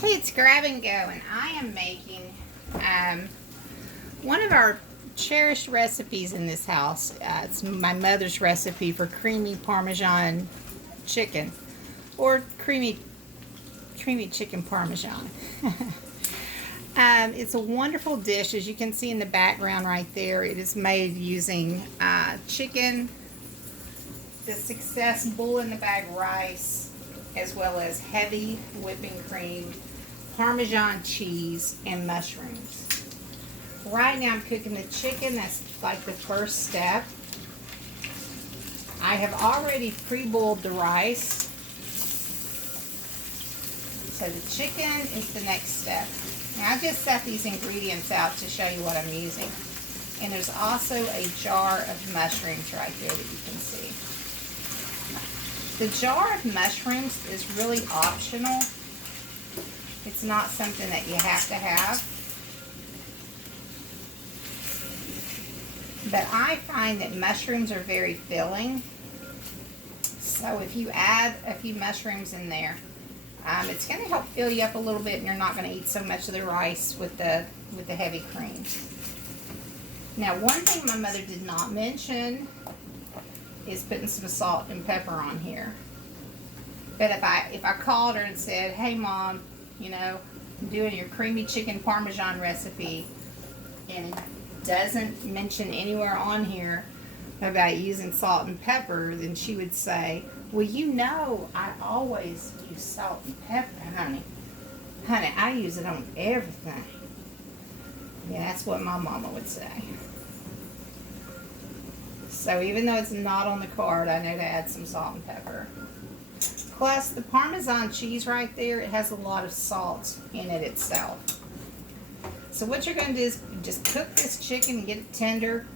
Hey, it's Grab and Go, and I am making one of our cherished recipes in this house. It's my mother's recipe for creamy Parmesan chicken, or creamy chicken Parmesan. It's a wonderful dish, as you can see in the background right there. It is made using chicken, the Success bull in the bag rice, as well as heavy whipping cream, Parmesan cheese, and mushrooms. Right now I'm cooking the chicken. That's like the first step. I have already pre-boiled the rice. So the chicken is the next step. Now I just set these ingredients out to show you what I'm using. And there's also a jar of mushrooms right there that you can see. The jar of mushrooms is really optional. It's not something that you have to have. But I find that mushrooms are very filling. So if you add a few mushrooms in there, it's going to help fill you up a little bit, and you're not going to eat so much of the rice with the heavy cream. Now, one thing my mother did not mention is putting some salt and pepper on here. But if I called her and said, "Hey Mom, you know, I'm doing your creamy chicken Parmesan recipe," and it doesn't mention anywhere on here about using salt and pepper, then she would say, "Well, you know, I always use salt and pepper, honey. Honey, I use it on everything." Yeah, that's what my mama would say. So even though it's not on the card, I know to add some salt and pepper. Plus, the Parmesan cheese right there, it has a lot of salt in it itself. So what you're going to do is just cook this chicken and get it tender.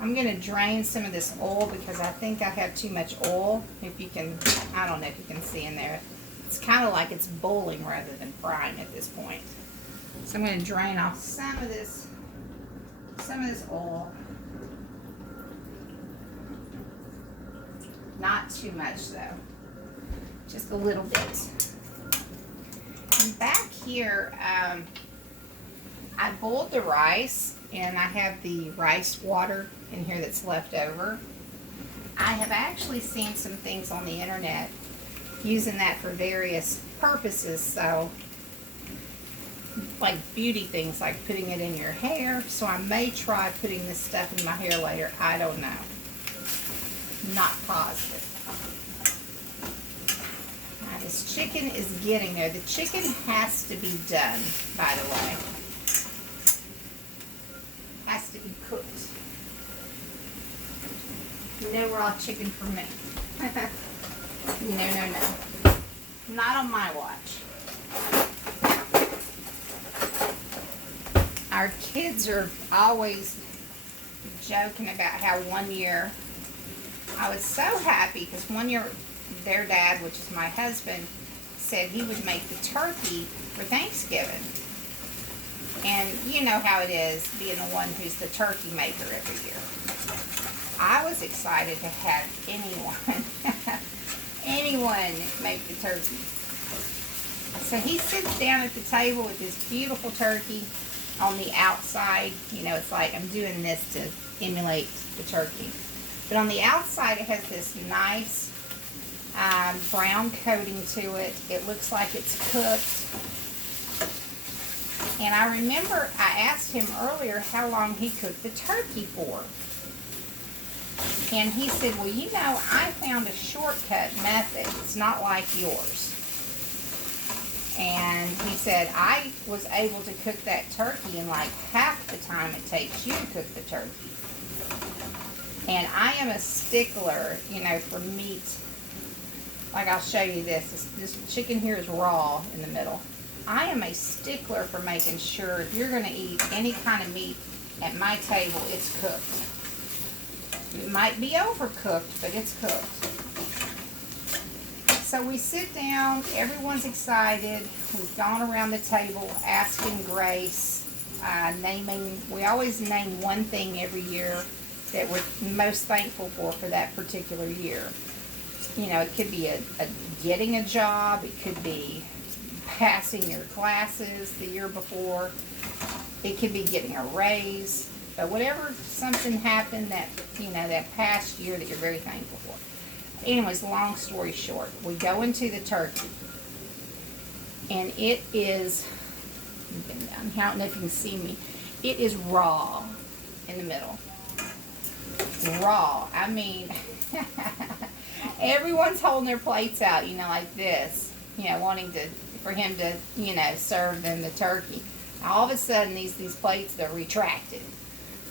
I'm going to drain some of this oil because I think I have too much oil. If you can, I don't know if you can see in there. It's kind of like it's boiling rather than frying at this point. So I'm going to drain off some of this oil. Not too much though, just a little bit. And back here, I boiled the rice, and I have the rice water in here that's left over. I have actually seen some things on the internet using that for various purposes, so like beauty things, like putting it in your hair. So I may try putting this stuff in my hair later. I don't know. Not positive. Now, this chicken is getting there. The chicken has to be done, by the way. Has to be cooked. No raw chicken for me. No. Not on my watch. Our kids are always joking about how one year I was so happy because one year their dad, which is my husband, said he would make the turkey for Thanksgiving. And you know how it is being the one who's the turkey maker every year. I was excited to have anyone make the turkey. So he sits down at the table with this beautiful turkey on the outside. You know, it's like I'm doing this to emulate the turkey. But on the outside, it has this nice brown coating to it. It looks like it's cooked. And I remember I asked him earlier how long he cooked the turkey for. And he said, "Well, you know, I found a shortcut method. It's not like yours." And he said, "I was able to cook that turkey in like half the time it takes you to cook the turkey." And I am a stickler, you know, for meat. Like I'll show you this. This chicken here is raw in the middle. I am a stickler for making sure if you're going to eat any kind of meat at my table, it's cooked. It might be overcooked, but it's cooked. So we sit down, everyone's excited. We've gone around the table asking grace, we always name one thing every year that we're most thankful for that particular year. You know, it could be a getting a job, it could be passing your classes the year before. It could be getting a raise. But whatever, something happened that, you know, that past year that you're very thankful for. Anyways, long story short, we go into the turkey. And it is, I don't know if you can see me, it is raw in the middle. Raw. I mean, everyone's holding their plates out, you know, like this, you know, wanting to, for him to, you know, serve them the turkey. All of a sudden, these plates, they're retracted.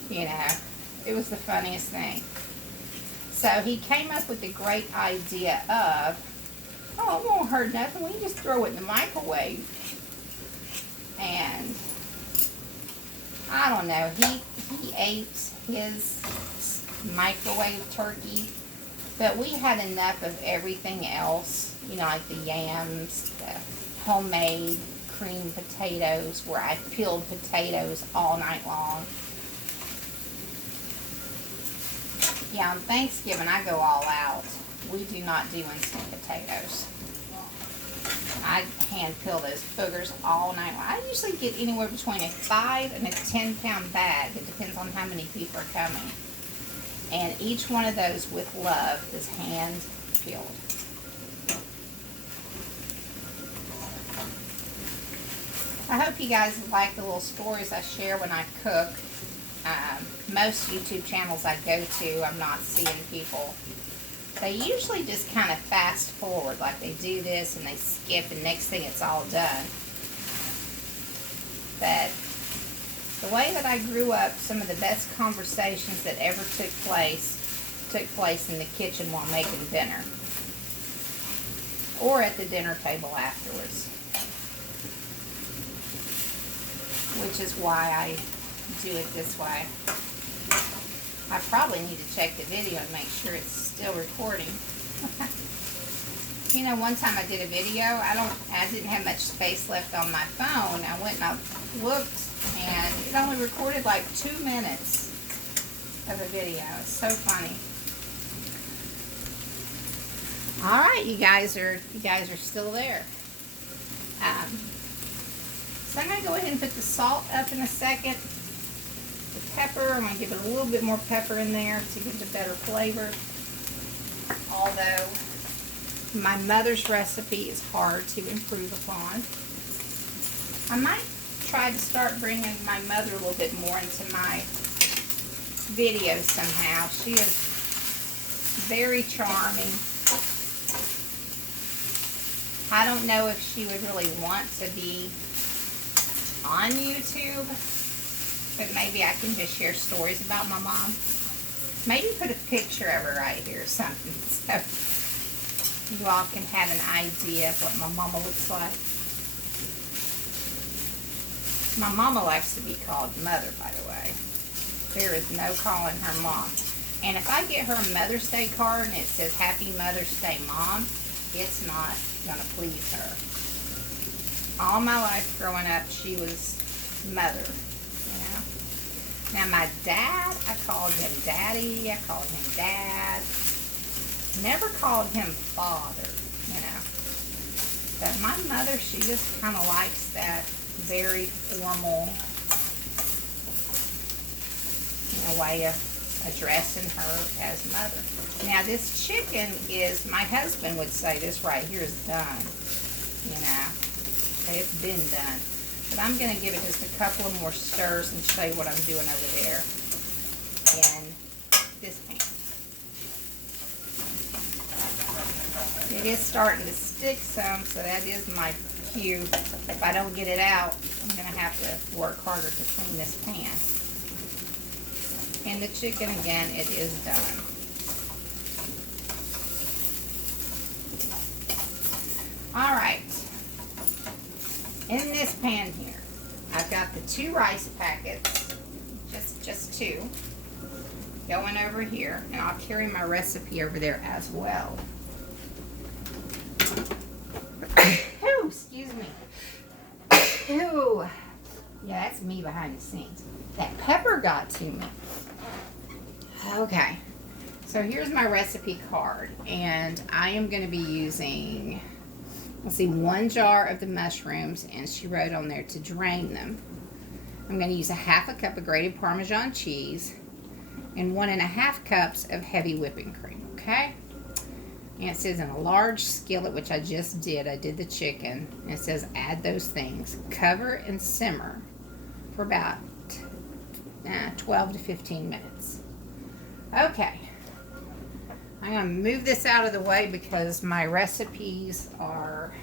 You know, it was the funniest thing. So he came up with the great idea of, oh, it won't hurt nothing. We can just throw it in the microwave. And I don't know. He ate his microwave turkey, but we had enough of everything else. You know, like the yams, the homemade creamed potatoes, where I peeled potatoes all night long. Yeah, on Thanksgiving, I go all out. We do not do instant potatoes. I hand peel those boogers all night long. I usually get anywhere between a 5 and a 10-pound bag. It depends on how many people are coming. And each one of those with love is hand peeled. I hope you guys like the little stories I share when I cook. Most YouTube channels I go to, I'm not seeing people. They usually just kind of fast forward, like they do this and they skip and next thing it's all done. But the way that I grew up, some of the best conversations that ever took place in the kitchen while making dinner. Or at the dinner table afterwards. Which is why I do it this way. I probably need to check the video and make sure it's still recording. You know, one time I did a video, I didn't have much space left on my phone. I went and I looked and it only recorded like 2 minutes of a video. It's so funny. All right, you guys are still there. So I'm going to go ahead and put the salt up in a second. The pepper, I'm going to give it a little bit more pepper in there to give it a better flavor. Although my mother's recipe is hard to improve upon. I might try to start bringing my mother a little bit more into my videos somehow. She is very charming. I don't know if she would really want to be on YouTube, but maybe I can just share stories about my mom. Maybe put a picture of her right here or something, so you all can have an idea of what my mama looks like. My mama likes to be called Mother, by the way. There is no calling her Mom. And if I get her a Mother's Day card and it says Happy Mother's Day, Mom, it's not gonna please her. All my life growing up, she was Mother, you know. Now my dad, I called him Daddy, I called him Dad. Never called him Father, you know. But my mother, she just kind of likes that very formal, you know, way of addressing her as Mother. Now this chicken is, my husband would say this right here is done, you know. It's been done. But I'm going to give it just a couple of more stirs and show you what I'm doing over there in this pan. It is starting to stick some, so that is my cue. If I don't get it out, I'm going to have to work harder to clean this pan. And the chicken, again, it is done. All right. In this pan here, I've got the 2 rice packets, just 2, going over here, and I'll carry my recipe over there as well. Ooh, excuse me. Ooh. Yeah, that's me behind the scenes. That pepper got to me. Okay, so here's my recipe card, and I am going to be using Let's see, 1 jar of the mushrooms, and she wrote on there to drain them. I'm going to use a 1/2 cup of grated Parmesan cheese and 1½ cups of heavy whipping cream, okay? And it says in a large skillet, which I just did. I did the chicken. And it says add those things. Cover and simmer for about 12 to 15 minutes. Okay. I'm going to move this out of the way because my recipes are,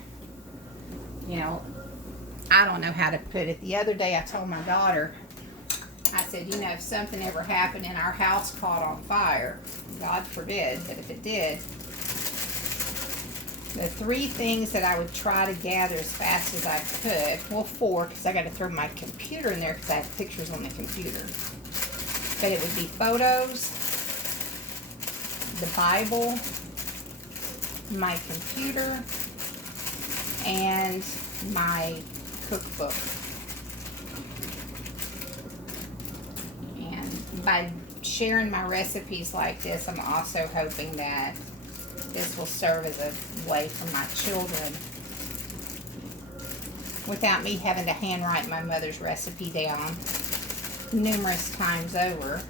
you know, I don't know how to put it. The other day I told my daughter, I said, you know, if something ever happened and our house caught on fire, God forbid, but if it did, the 3 things that I would try to gather as fast as I could, well 4, because I got to throw my computer in there because I have pictures on the computer. But it would be photos, the Bible, my computer, and my cookbook. And by sharing my recipes like this, I'm also hoping that this will serve as a way for my children, without me having to handwrite my mother's recipe down numerous times over,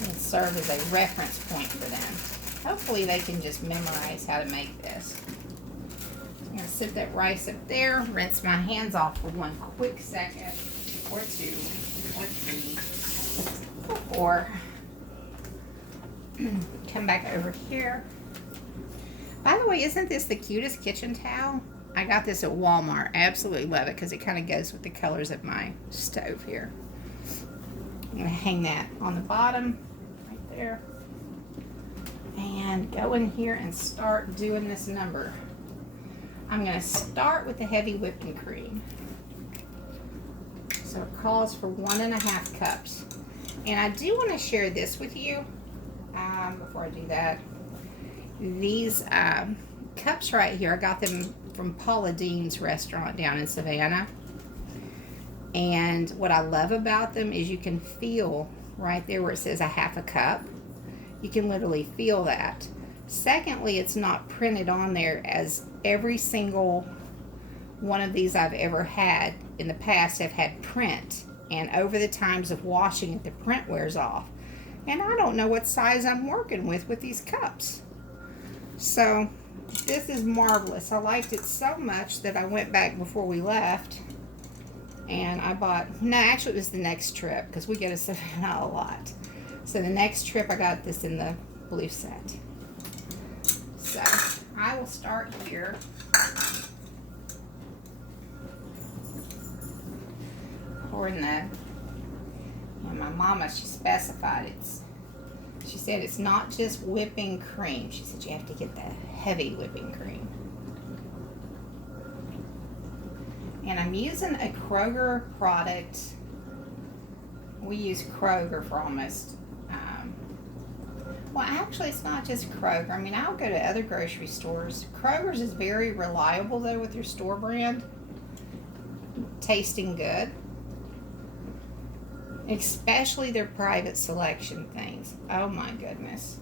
and serve as a reference point for them. Hopefully they can just memorize how to make this. I'm going to sit that rice up there, rinse my hands off for 1 quick second, or 2, or 3, or 4. Come back over here. By the way, isn't this the cutest kitchen towel? I got this at Walmart. I absolutely love it because it kind of goes with the colors of my stove here. I'm going to hang that on the bottom right there. And go in here and start doing this number. I'm going to start with the heavy whipping cream. So it calls for 1½ cups. And I do want to share this with you. Before I do that, these cups right here, I got them from Paula Dean's restaurant down in Savannah. And what I love about them is you can feel right there where it says 1/2 cup. You can literally feel that. Secondly, it's not printed on there, as every single one of these I've ever had in the past have had print. And over the times of washing it, the print wears off. And I don't know what size I'm working with these cups. So this is marvelous. I liked it so much that I went back before we left and I bought, no, actually it was the next trip because we go to Savannah a lot. So the next trip I got this in the blue set. So I will start here. Pouring the, and my mama, she specified she said it's not just whipping cream. She said you have to get the heavy whipping cream. And I'm using a Kroger product. We use Kroger for almost, well actually it's not just Kroger. I mean, I'll go to other grocery stores. Kroger's is very reliable though with your store brand. Tasting good. Especially their private selection things. Oh my goodness.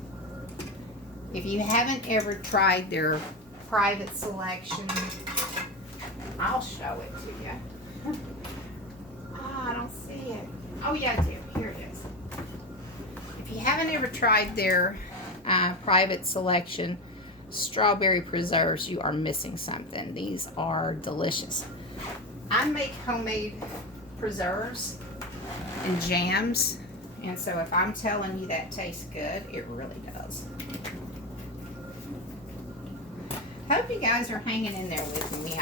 If you haven't ever tried their private selection, I'll show it to you. Oh, I don't see it. Oh yeah, I do. Here it is. If you haven't ever tried their private selection strawberry preserves, you are missing something. These are delicious. I make homemade preserves and jams, and so if I'm telling you that tastes good, it really does. Hope you guys are hanging in there with me.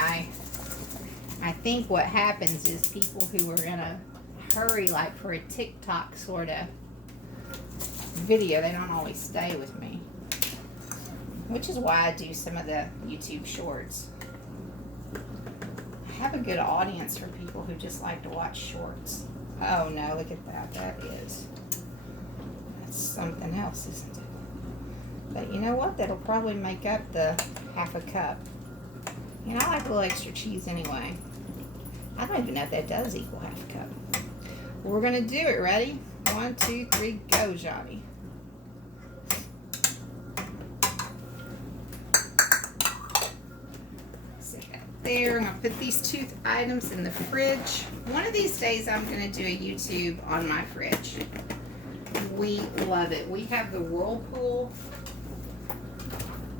I think what happens is people who are in a hurry, like for a TikTok sort of video, they don't always stay with me, which is why I do some of the YouTube shorts. I have a good audience for people who just like to watch shorts. Oh no, look at that. That's something else, isn't it? But you know what? That'll probably make up the 1/2 cup. And I like a little extra cheese anyway. I don't even know if that does equal 1/2 cup. We're going to do it. Ready? 1, 2, 3, go, Johnny. there. I'm going to put these two items in the fridge. One of these days I'm going to do a YouTube on my fridge. We love it. We have the Whirlpool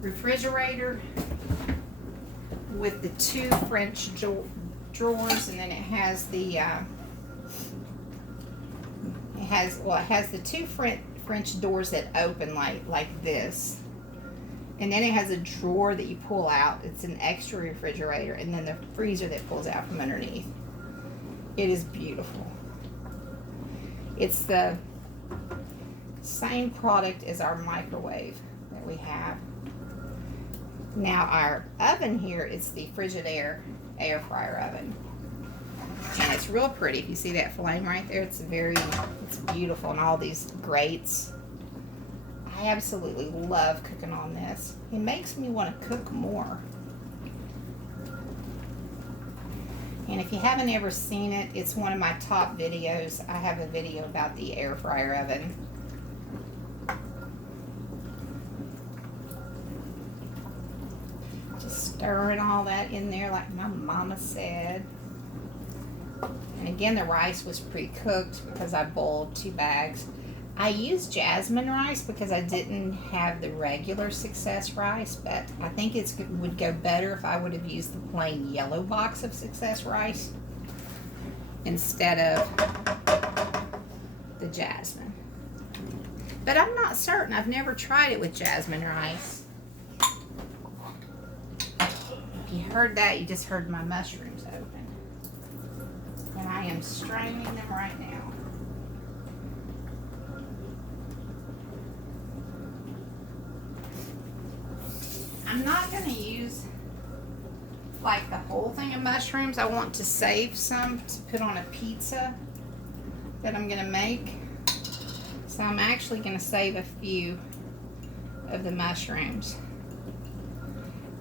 refrigerator with the two French drawers, and then it has the it has the two French doors that open like this, and then it has a drawer that you pull out. It's an extra refrigerator, and then the freezer that pulls out from underneath. It is beautiful. It's the same product as our microwave that we have. Now our oven here is the Frigidaire air fryer oven, and it's real pretty. If you see that flame right there, it's beautiful, and all these grates. I absolutely love cooking on this. It makes me want to cook more. And if you haven't ever seen it, it's one of my top videos. I have a video about the air fryer oven. Just stirring all that in there like my mama said. And again, the rice was pre-cooked because I boiled 2 bags. I used jasmine rice because I didn't have the regular Success rice, but I think it would go better if I would have used the plain yellow box of Success rice instead of the jasmine. But I'm not certain. I've never tried it with jasmine rice. If you heard that, you just heard my mushrooms open. And I am straining them right now. I'm not going to use like the whole thing of mushrooms. I want to save some to put on a pizza that I'm going to make. So I'm actually going to save a few of the mushrooms.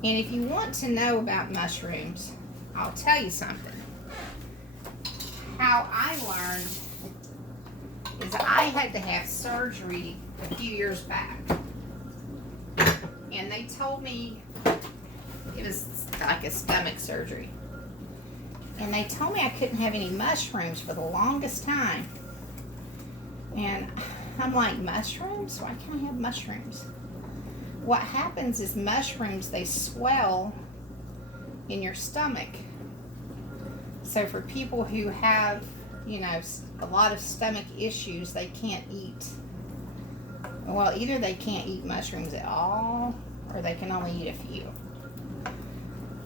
And if you want to know about mushrooms, I'll tell you something. How I learned is I had to have surgery a few years back. And they told me it was like a stomach surgery. And they told me I couldn't have any mushrooms for the longest time. And I'm like, mushrooms? Why can't I have mushrooms? What happens is mushrooms, they swell in your stomach. So for people who have, you know, a lot of stomach issues, they can't eat. Well, either they can't eat mushrooms at all, or they can only eat a few.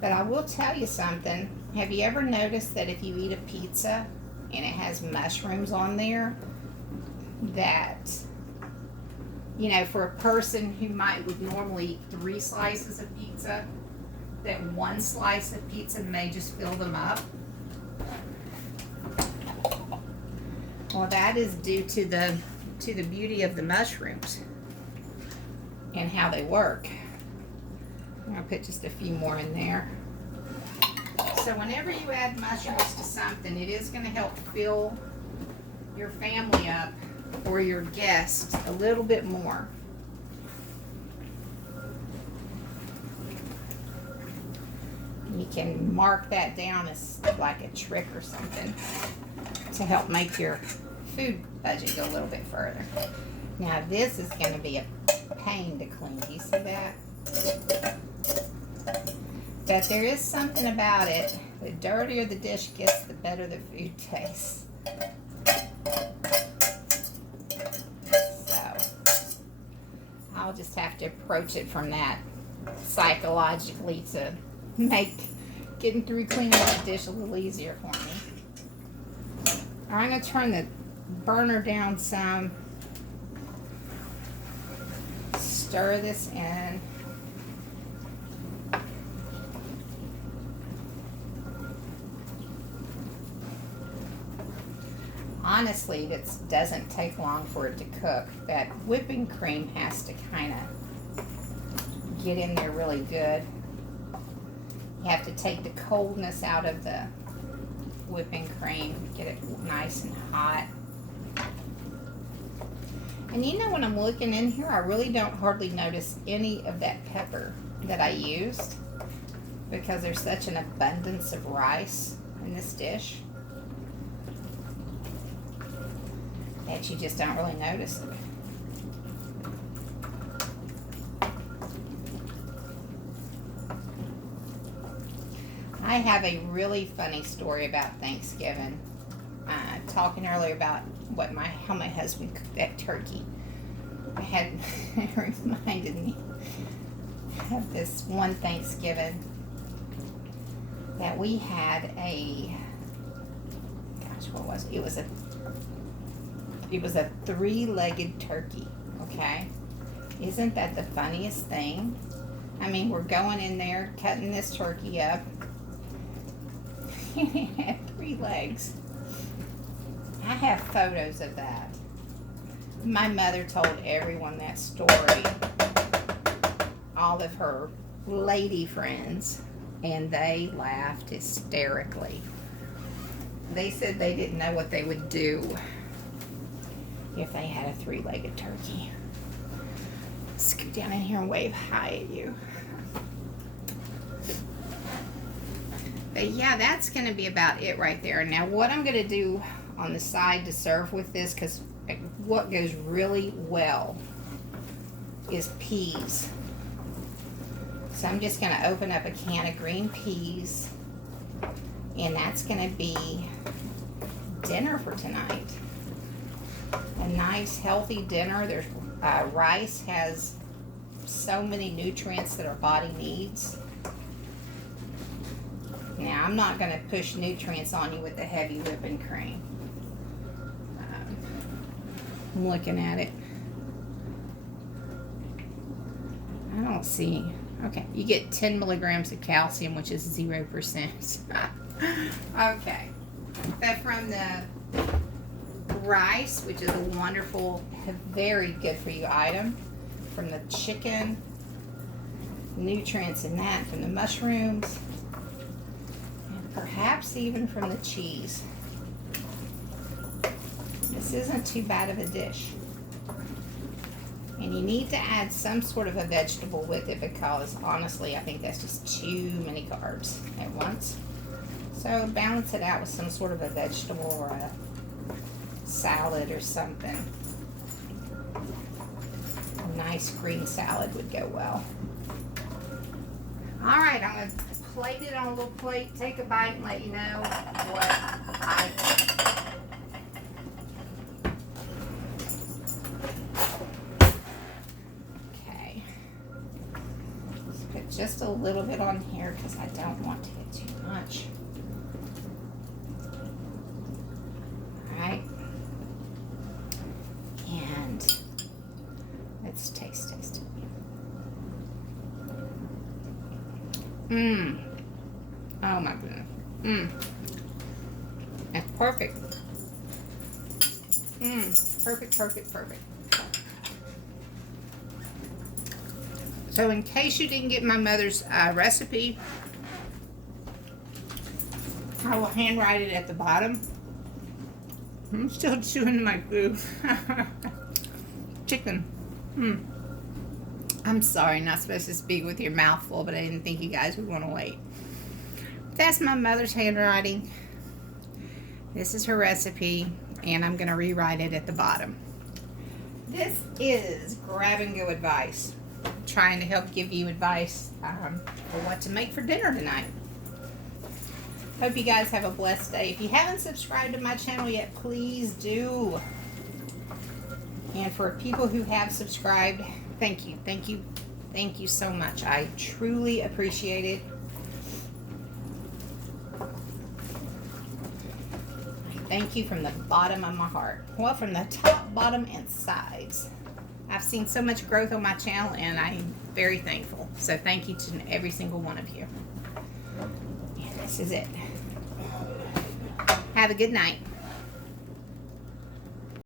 But I will tell you something. Have you ever noticed that if you eat a pizza and it has mushrooms on there, that, you know, for a person who would normally eat 3 slices of pizza, that 1 slice of pizza may just fill them up? Well, that is due to the beauty of the mushrooms and how they work. I'm going to put just a few more in there. So whenever you add mushrooms to something, it is going to help fill your family up or your guests a little bit more. You can mark that down as like a trick or something to help make your food budget go a little bit further. Now this is going to be a pain to clean. Do you see that? But there is something about it. The dirtier the dish gets, the better the food tastes. So I'll just have to approach it from that psychologically to make getting through cleaning the dish a little easier for me. I'm going to turn the burner down some. Stir this in. Honestly, it doesn't take long for it to cook. That whipping cream has to kind of get in there really good. You have to take the coldness out of the whipping cream, get it nice and hot. And you know, when I'm looking in here, I really don't hardly notice any of that pepper that I used. because there's such an abundance of rice in this dish that you just don't really notice it. I have a really funny story about Thanksgiving. Talking earlier about how my husband cooked that turkey. It reminded me of this one Thanksgiving that we had what was it? It was a three-legged turkey, okay? Isn't that the funniest thing? I mean, we're going in there, cutting this turkey up. It had 3 legs. I have photos of that. My mother told everyone that story, all of her lady friends, and they laughed hysterically. They said they didn't know what they would do if they had a 3-legged turkey. Scoot down in here and wave hi at you. But yeah, that's going to be about it right there. Now what I'm going to do on the side to serve with this, because what goes really well is peas. So I'm just going to open up a can of green peas, and that's going to be dinner for tonight. A nice healthy dinner. There's rice has so many nutrients that our body needs. Now I'm not going to push nutrients on you with the heavy whipping cream. I'm looking at it. I don't see. Okay, you get 10 milligrams of calcium, which is 0%. Okay. But from the rice, which is a wonderful, very good for you item, from the chicken, nutrients in that, from the mushrooms, and perhaps even from the cheese. This isn't too bad of a dish. And you need to add some sort of a vegetable with it, because honestly I think that's just too many carbs at once. So balance it out with some sort of a vegetable or a salad or something. A nice green salad would go well. Alright, I'm going to plate it on a little plate, take a bite, and let you know what I think. Just a little bit on here because I don't want to get too much. Alright. And let's taste it. Oh my goodness. That's perfect. Perfect. So in case you didn't get my mother's recipe, I will handwrite it at the bottom. I'm still chewing my food. Chicken. I'm sorry, not supposed to speak with your mouth full, but I didn't think you guys would want to wait. That's my mother's handwriting. This is her recipe, and I'm going to rewrite it at the bottom. This is grab and go advice. Trying to help give you advice for what to make for dinner tonight. Hope you guys have a blessed day. If you haven't subscribed to my channel yet, please do. And for people who have subscribed, thank you so much. I truly appreciate it. Thank you from the bottom of my heart. Well, from the top, bottom, and sides. I've seen so much growth on my channel, and I'm very thankful. So thank you to every single one of you. And this is it. Have a good night.